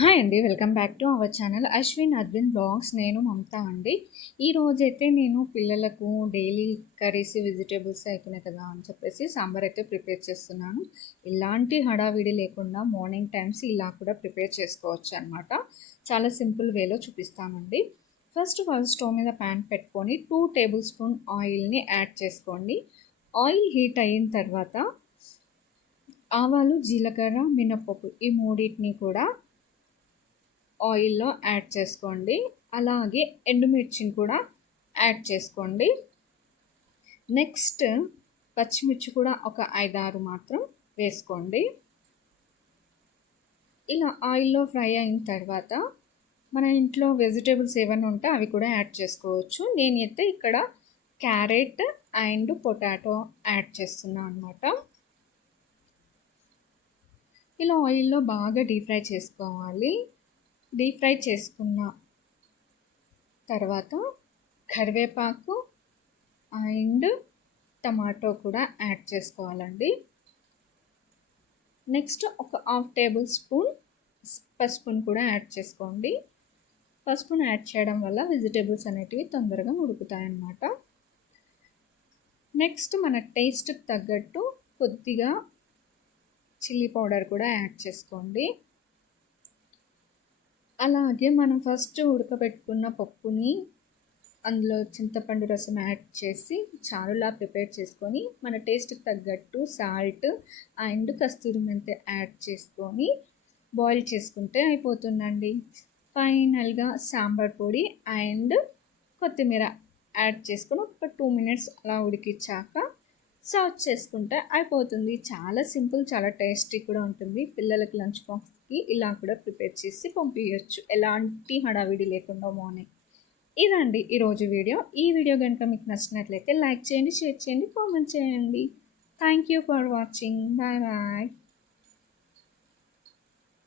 Hi అండి welcome back to our channel. Ashwin Adwin blogs నేను మమత అండి. ఈ రోజైతే నేను పిల్లలకు డైలీ కర్రీస్ వెజిటేబుల్స్ అయిపోయినాయి కదా అని చెప్పేసి సాంబార్ అయితే ప్రిపేర్ చేస్తున్నాను. ఇలాంటి హడావిడి లేకుండా మార్నింగ్ టైమ్స్ ఇలా కూడా ప్రిపేర్ చేసుకోవచ్చు అనమాట చాలా సింపుల్ వేలో చూపిస్తానండి ఫస్ట్ ఫస్ట్ స్టవ్ మీద ప్యాన్ పెట్టుకొని టూ టేబుల్ స్పూన్ ఆయిల్ని యాడ్ చేసుకోండి. ఆయిల్ హీట్ అయిన తర్వాత ఆవాలు జీలకర్ర మినప్పప్పు ఈ మూడింటిని కూడా ఆయిల్లో యాడ్ చేసుకోండి. అలాగే ఎండుమిర్చిని కూడా యాడ్ చేసుకోండి. నెక్స్ట్ పచ్చిమిర్చి కూడా ఒక ఐదారు మాత్రం వేసుకోండి. ఇలా ఆయిల్లో ఫ్రై అయిన తర్వాత మన ఇంట్లో వెజిటేబుల్స్ ఏమైనా ఉంటే అవి కూడా యాడ్ చేసుకోవచ్చు. నేనైతే ఇక్కడ క్యారెట్ అండ్ పొటాటో యాడ్ చేస్తున్నాను అనమాట ఇలా ఆయిల్లో బాగా డీప్ ఫ్రై చేసుకోవాలి. డీప్ ఫ్రై చేసుకున్న తర్వాత కరివేపాకు అండ్ టమాటో కూడా యాడ్ చేసుకోవాలండి. నెక్స్ట్ ఒక హాఫ్ టేబుల్ స్పూన్ పసుపును కూడా యాడ్ చేసుకోండి. పసుపును యాడ్ చేయడం వల్ల వెజిటేబుల్స్ అనేటివి తొందరగా ఉడుకుతాయన్నమాట. నెక్స్ట్ మన టేస్ట్కి తగ్గట్టు కొద్దిగా చిల్లీ పౌడర్ కూడా యాడ్ చేసుకోండి. అలాగే మనం ఫస్ట్ ఉడకబెట్టుకున్న పప్పుని అందులో చింతపండు రసం యాడ్ చేసి చారులా ప్రిపేర్ చేసుకొని మన టేస్ట్కి తగ్గట్టు సాల్ట్ అండ్ కస్తూరి మెంతి యాడ్ చేసుకొని బాయిల్ చేసుకుంటే అయిపోతుందండి. ఫైనల్గా సాంబార్ పొడి అండ్ కొత్తిమీర యాడ్ చేసుకొని ఒక టూ మినిట్స్ అలా ఉడికిచ్చాక సర్వ్ చేసుకుంటే అయిపోతుంది. చాలా సింపుల్ చాలా టేస్టీ కూడా ఉంటుంది. పిల్లలకి లంచ్ బాక్స్కి ఇలా కూడా ప్రిపేర్ చేసి పంపించవచ్చు ఎలాంటి హడావిడి లేకుండా మార్నింగ్ ఇదండి ఈరోజు వీడియో. ఈ వీడియో కనుక మీకు నచ్చినట్లయితే లైక్ చేయండి షేర్ చేయండి కామెంట్ చేయండి. Thank you for watching bye bye